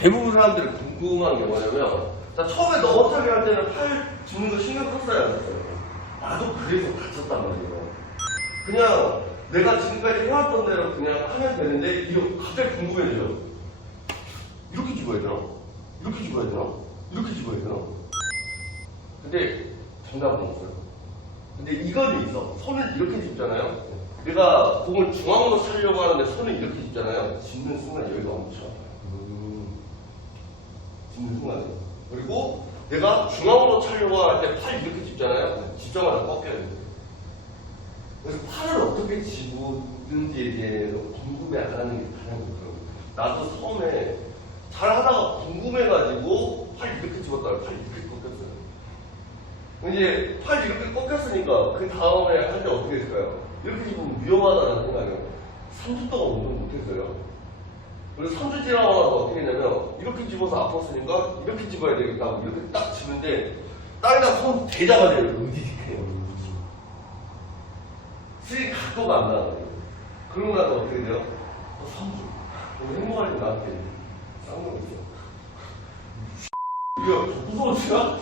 대부분 사람들이 궁금한 게 뭐냐면, 자, 처음에 넘어차기 할 때는 팔 짚는 거 신경 썼어요, 안 썼어요? 나도 그래서 다쳤단 말이에요. 그냥 내가 지금까지 해왔던 대로 그냥 하면 되는데, 이거 갑자기 궁금해져요. 이렇게 집어야 되나? 이렇게 집어야 되나? 이렇게 집어야 되나? 근데 정답은 없어요. 근데 이거는 있어. 손을 이렇게 집잖아요. 내가 공을 중앙으로 차려고 하는데 손을 이렇게 집잖아요. 집는 순간 여기가 엄청 아파요. 집는 순간에. 그리고 내가 중앙으로 차려고 할 때 팔 이렇게 집잖아요. 집자마자 꺾여야 돼요. 그래서 팔을 어떻게 집는지에 대해서 궁금해 안 하는 게 가장 좋더라고요. 나도 처음에 잘 하다가 궁금해가지고 팔 이렇게 집었다가 팔 이렇게 꺾였어요. 이제 팔 이렇게 꺾였으니까 그 다음에 할 때 어떻게 했을까요? 이렇게 집으면 위험하다는 생각에 3주 동안 운동 못했어요. 그래서 3주 지나고 나서 어떻게 했냐면 이렇게 집어서 아팠으니까 이렇게 집어야 되겠다. 이렇게 딱 집는데 땅에다 손 대자마자 으디디해요. 스윙 각도가 안 나와요. 그러고 나서 어떻게 돼요? 3주. 너무 행복할 때 나한테 쌍욕 있어. 이거 무서웠지나?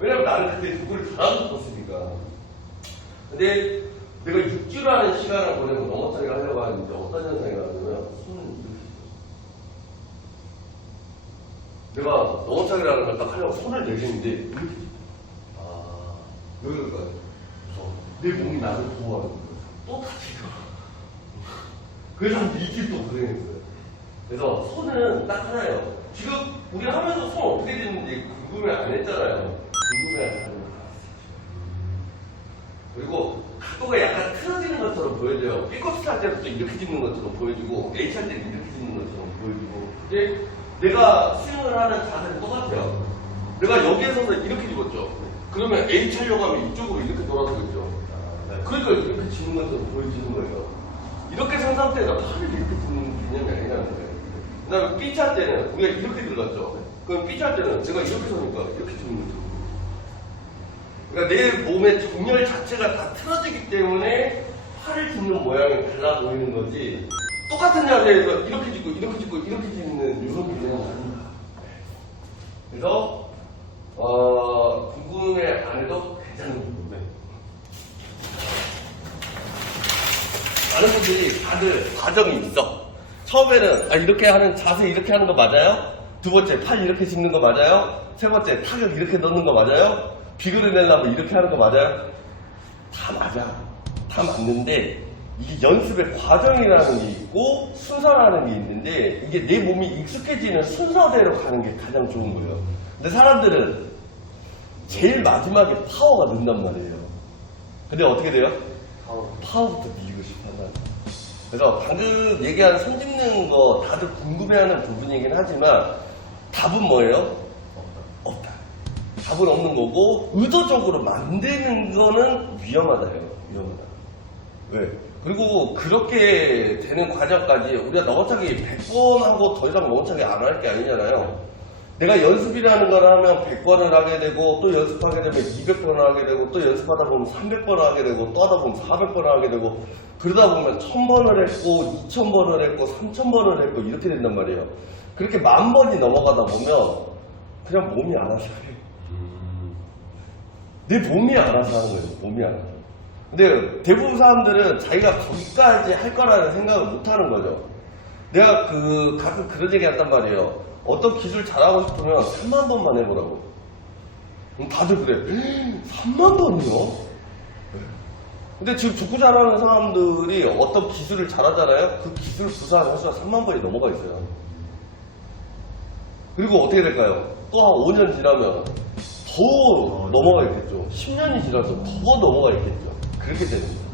왜냐면 나는 그때 누구를 잘하고 싶었으니까. 근데 내가 6주라는 시간을 보내고 넘어차기를 하려고 하는데 어떤 현상이 나냐면 손을 이렇게 내가 넘어차기라는 걸 딱 하려고 손을 내리는데 이렇게 여기까지 내 몸이 나를 보호하는 거예요. 또 다치더라. 그래서 한 2주 또 고생했어요. 그래서 손은 딱 하나예요. 지금 우리 하면서 손 어떻게 되는지 궁금해 안 했잖아요. 궁금해 안 하는 거 그리고 각도가 약간 틀어지는 것처럼 보여져요. B코스 할 때부터 이렇게 찍는 것처럼 보여지고 H 할 때는 이렇게 찍는 것처럼 보여지고. 근데 내가 스윙을 하는 자세는 똑같아요. 내가 여기에 서서 이렇게 집었죠. 그러면 H 하려고 하면 이쪽으로 이렇게 돌아서겠죠. 그러니까 이렇게 집는 것처럼 보여지는 거예요. 이렇게 선 상태에서 팔을 이렇게 집는 개념이 아니라는 거예요. 그 다음에 B 찰 때는 우리가 이렇게 들어갔죠. 그럼 B 찰 때는 제가 이렇게 서니까 이렇게 집는 거죠. 그러니까 내 몸의 정렬 자체가 다 틀어지기 때문에 팔을 짚는 모양이 달라 보이는 거지 똑같은 자세에서 이렇게 짚고 이렇게 짚고 이렇게 짚는 이런 개념은 아닙니다. 그래서 궁금해 안 해도 괜찮은 부분이에요. 많은 분들이 다들 과정이 있어. 처음에는 이렇게 하는 자세 이렇게 하는 거 맞아요? 두 번째 팔 이렇게 짚는 거 맞아요? 세 번째 타격 이렇게 넣는 거 맞아요? 비교를 내려면 이렇게 하는 거 맞아요? 다 맞아. 다 맞는데 이게 연습의 과정이라는 게 있고 순서라는 게 있는데 이게 내 몸이 익숙해지는 순서대로 가는 게 가장 좋은 거예요. 근데 사람들은 제일 마지막에 파워가 는단 말이에요. 근데 어떻게 돼요? 파워부터 밀고 싶어 한다. 그래서 방금 얘기한 손 짚는 거 다들 궁금해하는 부분이긴 하지만 답은 뭐예요? 없다. 답은 없는 거고 의도적으로 만드는 거는 위험하다요. 위험하다. 왜? 그리고 그렇게 되는 과정까지 우리가 넘어차기 100번 하고 더 이상 넘어차기 안 할 게 아니잖아요. 내가 연습이라는 걸 하면 100번을 하게 되고 또 연습하게 되면 200번을 하게 되고 또 연습하다 보면 300번을 하게 되고 또 하다 보면 400번을 하게 되고 그러다 보면 1000번을 했고 2000번을 했고 3000번을 했고 이렇게 된단 말이에요. 그렇게 10,000번이 넘어가다 보면 그냥 몸이 알아서 해요. 내 몸이 알아서 하는 거예요. 몸이 알아서. 근데 대부분 사람들은 자기가 거기까지 할 거라는 생각을 못 하는 거죠. 내가 가끔 그런 얘기 한단 말이에요. 어떤 기술 잘하고 싶으면 3만 번만 해보라고. 다들 그래. 3만 번이요? 근데 지금 축구 잘하는 사람들이 어떤 기술을 잘하잖아요. 그 기술 구사하는 횟수가 3만 번이 넘어가 있어요. 그리고 어떻게 될까요? 또 한 5년 지나면 더 넘어가 있겠죠. 10년이 지나서 더 넘어가 있겠죠. 그렇게 되는 거예요.